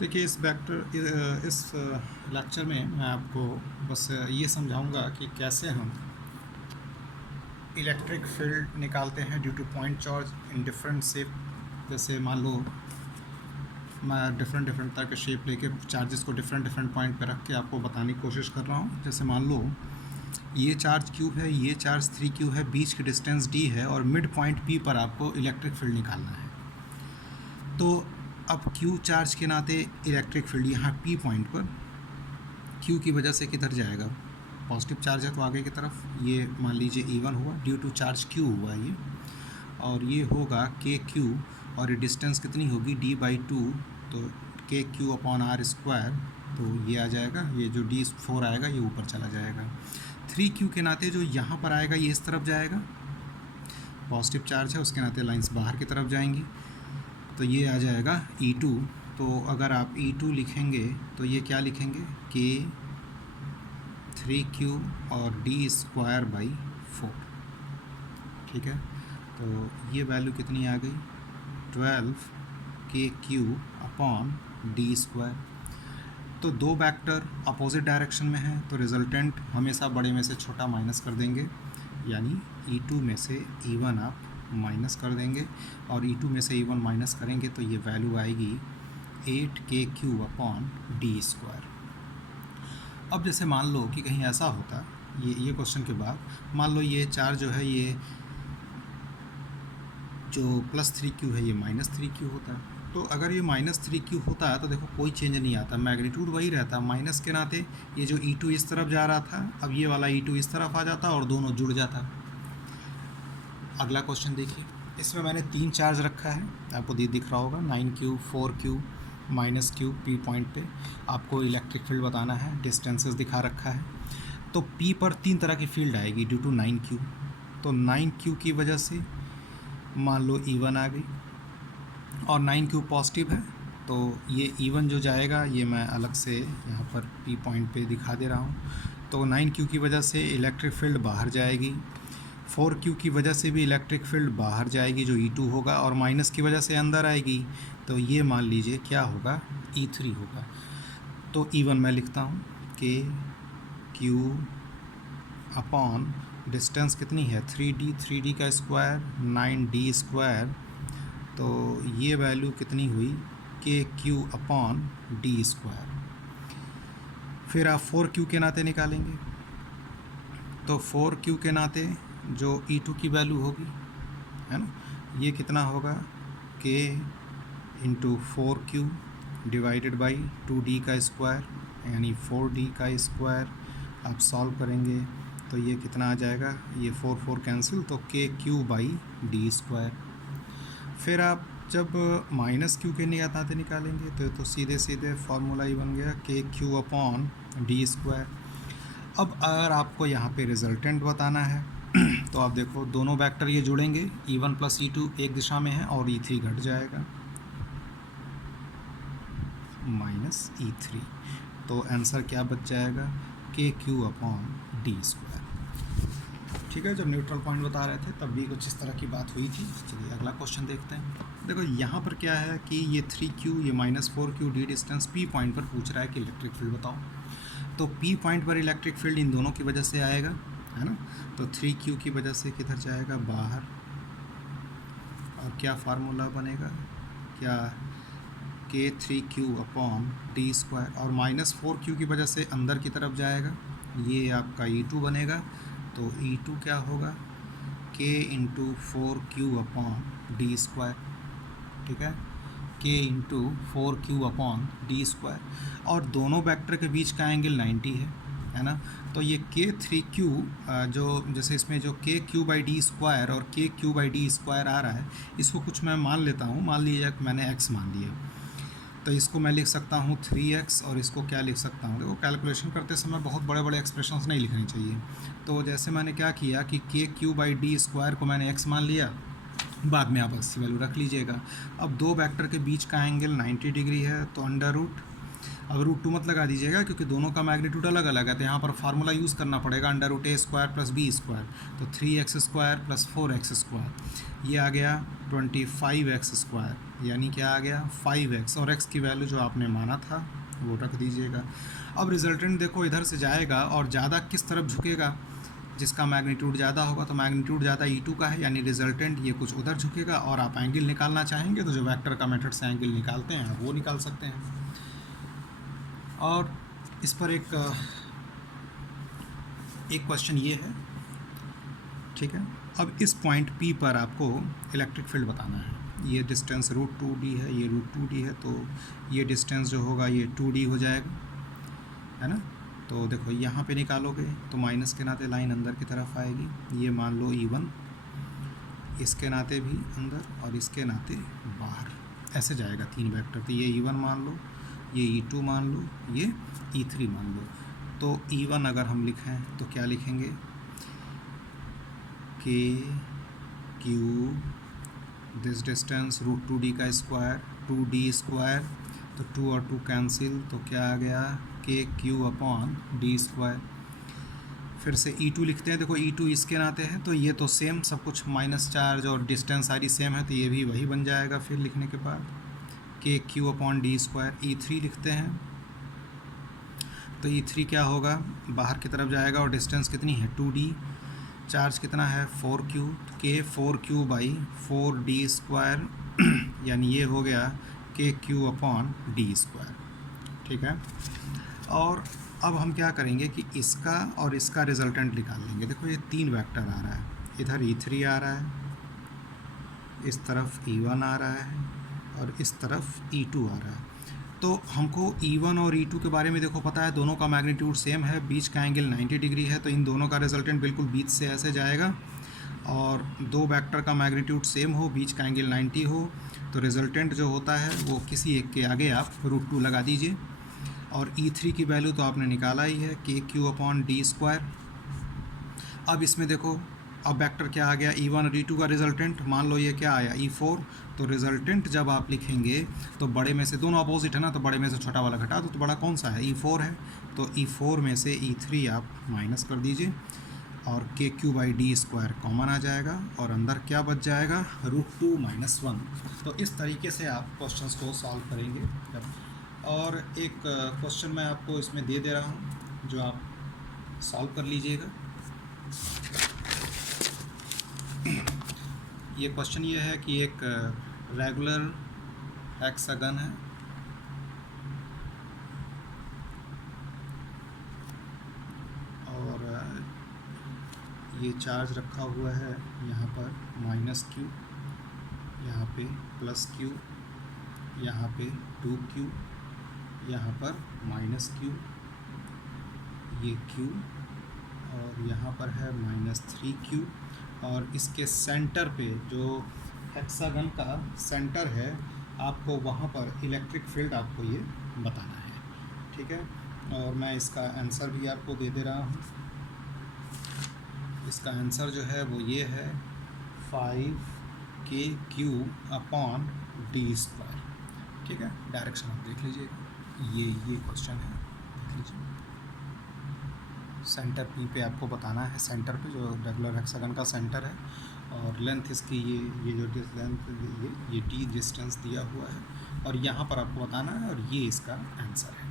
देखिए इस लेक्चर में मैं आपको बस ये समझाऊंगा कि कैसे हम इलेक्ट्रिक फील्ड निकालते हैं due two point charge in different shape. जैसे मान लो मैं डिफरेंट तरह के शेप लेके चार्जेस को डिफरेंट पॉइंट पे रख के आपको बताने की कोशिश कर रहा हूँ। जैसे मान लो ये चार्ज क्यू है, ये चार्ज 3Q है, बीच की डिस्टेंस D है और मिड पॉइंट P पर आपको इलेक्ट्रिक फील्ड निकालना है। तो अब Q चार्ज के नाते इलेक्ट्रिक फील्ड यहाँ P पॉइंट पर Q की वजह से किधर जाएगा, पॉजिटिव चार्ज है तो आगे की तरफ, ये मान लीजिए E1 हुआ ड्यू टू चार्ज Q हुआ ये, और ये होगा KQ और ये डिस्टेंस कितनी होगी D/2, तो KQ/R², तो ये आ जाएगा, ये जो D4 आएगा ये ऊपर चला जाएगा। 3Q के नाते जो यहाँ पर आएगा ये इस तरफ जाएगा, पॉजिटिव चार्ज है उसके नाते लाइंस बाहर की तरफ जाएंगी, तो ये आ जाएगा E2। तो अगर आप E2 लिखेंगे तो ये क्या लिखेंगे, K 3Q और D²/4, ठीक है। तो ये वैल्यू कितनी आ गई, 12KQ/D²। तो दो वेक्टर अपोजिट डायरेक्शन में हैं तो रिजल्टेंट हमेशा बड़े में से छोटा माइनस कर देंगे, यानी E2 में से E1 आप माइनस कर देंगे और E2 में से E1 माइनस करेंगे तो ये वैल्यू आएगी 8KQ/D²। अब जैसे मान लो कि कहीं ऐसा होता, ये क्वेश्चन के बाद मान लो ये चार्ज जो है, ये जो +3Q है ये -3Q होता है। तो अगर ये -3Q होता है तो देखो कोई चेंज नहीं आता, मैग्नीट्यूड वही रहता, माइनस के नाते ये जो E2 इस तरफ जा रहा था, अब ये वाला E2 इस तरफ आ जाता और दोनों जुड़ जाता। अगला क्वेश्चन देखिए, इसमें मैंने 3 चार्ज रखा है, आपको दिख रहा होगा 9Q, 4Q, -Q P point पे। आपको इलेक्ट्रिक फील्ड बताना है, डिस्टेंसेस दिखा रखा है। तो P पर 3 तरह की फील्ड आएगी ड्यू टू 9Q। तो 9Q की वजह से मान लो E1 आ गई और 9Q पॉजिटिव है, तो ये E1 जो जाएगा ये मैं अलग से यहाँ पर P पॉइंट पे दिखा दे रहा हूँ। तो 9Q की वजह से इलेक्ट्रिक फील्ड बाहर जाएगी, 4Q की वजह से भी इलेक्ट्रिक फील्ड बाहर जाएगी जो E2 होगा, और माइनस की वजह से अंदर आएगी, तो ये मान लीजिए क्या होगा, E3 होगा। तो E1 मैं लिखता हूँ KQ/ डिस्टेंस कितनी है 3D का स्क्वायर 9D², तो ये वैल्यू कितनी हुई KQ/D²। फिर आप 4Q के नाते निकालेंगे, तो 4Q के नाते जो E2 की वैल्यू होगी, है ना, ये कितना होगा K × 4Q divided by 2D का स्क्वायर, यानी 4D का स्क्वायर। आप सॉल्व करेंगे तो ये कितना आ जाएगा, ये 4 कैंसिल, तो KQ/D²। फिर आप जब -Q के नाते निकालेंगे तो सीधे फार्मूला ही बन गया KQ/D²। अब अगर आपको यहाँ पे रिजल्टेंट बताना है तो आप देखो दोनों वेक्टर ये जुड़ेंगे, E1 + E2 एक दिशा में है और E3 घट जाएगा -E3, तो आंसर क्या बच जाएगा KQ/D²। ठीक है, जब न्यूट्रल पॉइंट बता रहे थे तब भी कुछ इस तरह की बात हुई थी। चलिए अगला क्वेश्चन देखते हैं। देखो यहाँ पर क्या है कि ये 3Q, ये -4Q D distance P point पर पूछ रहा है कि इलेक्ट्रिक फील्ड बताओ। तो P पॉइंट पर इलेक्ट्रिक फील्ड इन दोनों की वजह से आएगा, है ना। तो 3Q की वजह से किधर जाएगा, बाहर, और क्या फार्मूला बनेगा, क्या K3Q/D², और -4Q की वजह से अंदर की तरफ जाएगा, ये आपका E2 बनेगा। तो E2 क्या होगा, K × 4Q/D², ठीक है, K × 4Q/D², और दोनों वेक्टर के बीच का एंगल 90 है ना। तो ये K3Q जो जैसे इसमें जो KQ/D² और KQ/D² आ रहा है, इसको कुछ मैं मान लेता हूँ, मान लीजिए मैंने x मान लिया, तो इसको मैं लिख सकता हूँ 3x, और इसको क्या लिख सकता हूँ, देखो कैलकुलेशन करते समय बहुत बड़े एक्सप्रेशंस नहीं लिखने चाहिए। तो जैसे मैंने क्या किया कि KQ/D² को मैंने x मान लिया, बाद में आप इसकी वैल्यू रख लीजिएगा। अब दो वेक्टर के बीच का एंगल 90 डिग्री है, तो √, अब √2 मत लगा दीजिएगा क्योंकि दोनों का मैग्नीट्यूड अलग अलग है, तो यहाँ पर फार्मूला यूज़ करना पड़ेगा √A² + B², तो 3x² + 4x², ये आ गया 25x² यानी क्या आ गया 5x, और x की वैल्यू जो आपने माना था वो रख दीजिएगा। अब रिजल्टेंट देखो इधर से जाएगा और ज़्यादा किस तरफ झुकेगा, जिसका मैग्नीट्यूड ज़्यादा होगा, तो मैग्नीट्यूड ज़्यादा E2 का है, यानी रिजल्टेंट ये कुछ उधर झुकेगा। और आप एंगल निकालना चाहेंगे तो जो वेक्टर का मेथड से एंगल निकालते हैं वो निकाल सकते हैं। और इस पर एक क्वेश्चन ये है, ठीक है। अब इस पॉइंट P पर आपको इलेक्ट्रिक फील्ड बताना है। ये डिस्टेंस √2d है, ये √2d है, तो ये डिस्टेंस जो होगा ये 2d हो जाएगा, है ना। तो देखो यहाँ पे निकालोगे तो माइनस के नाते लाइन अंदर की तरफ आएगी, ये मान लो E1, इसके नाते भी अंदर और इसके नाते बाहर, ऐसे जाएगा 3 वेक्टर। तो ये E1 मान लो, ये E2 मान लो, ये E3 मान लो। तो E1 अगर हम लिखें तो क्या लिखेंगे, K Q this distance √2d का स्क्वायर 2d², तो 2 और 2 कैंसिल, तो क्या आ गया KQ/d²। फिर से E2 लिखते हैं, देखो E2 इसके नाते है तो ये तो सेम सब कुछ माइनस चार्ज और डिस्टेंस सारी सेम है, तो ये भी वही बन जाएगा। फिर लिखने के बाद KQ/d²। E3 लिखते हैं तो E3 क्या होगा, बाहर की तरफ जाएगा और डिस्टेंस कितनी है 2d, चार्ज कितना है 4q, K 4q/4d², यानी ये हो गया KQ/d², ठीक है। और अब हम क्या करेंगे कि इसका और इसका रिजल्टेंट निकाल लेंगे। देखो ये 3 वेक्टर आ रहा है, इधर E3 आ रहा है, इस तरफ E1 आ रहा है और इस तरफ E2 आ रहा है। तो हमको E1 और E2 के बारे में देखो पता है, दोनों का मैग्नीट्यूड सेम है, बीच का एंगल 90 डिग्री है, तो इन दोनों का रिजल्टेंट बिल्कुल बीच से ऐसे जाएगा। और 2 वेक्टर का मैग्नीट्यूड सेम हो, बीच का एंगल 90 हो, तो रिजल्टेंट जो होता है वो किसी एक के आगे आप √2 लगा दीजिए। और E3 की वैल्यू तो आपने निकाला ही है, KQ/d²। अब इसमें देखो, अब वेक्टर क्या आ गया, E1 और E2 का रिजल्टेंट, मान लो ये क्या आया E4, तो रिजल्टेंट जब आप लिखेंगे तो बड़े में से, दोनों अपोजिट है ना, तो बड़े में से छोटा वाला घटा दो, तो बड़ा कौन सा है E4 है, तो E4 में से E3 आप माइनस कर दीजिए और KQ/d² कॉमन आ जाएगा और अंदर क्या बच जाएगा √2 - 1। तो इस तरीके से आप क्वेश्चंस को सॉल्व करेंगे। और एक क्वेश्चन मैं आपको इसमें दे रहा हूँ जो आप सॉल्व कर लीजिएगा। ये क्वेश्चन ये है कि एक रेगुलर हेक्सागन है और ये चार्ज रखा हुआ है यहाँ पर -q, यहाँ पे +q, यहाँ पे 2q, यहाँ पर -q, ये q और यहाँ पर है -3q। और इसके सेंटर पे जो हेक्सागन का सेंटर है, आपको वहाँ पर इलेक्ट्रिक फील्ड आपको ये बताना है, ठीक है। और मैं इसका आंसर भी आपको दे रहा हूँ। इसका आंसर जो है वो ये है 5KQ/d², ठीक है। डायरेक्शन आप देख लीजिएगा, ये क्वेश्चन है, देख लीजिए। सेंटर P पे आपको बताना है, सेंटर पे जो रेगुलर हेक्सागन का सेंटर है, और लेंथ इसकी ये जो लेंथ ये d डिस्टेंस दिया हुआ है, और यहाँ पर आपको बताना है, और ये इसका आंसर है।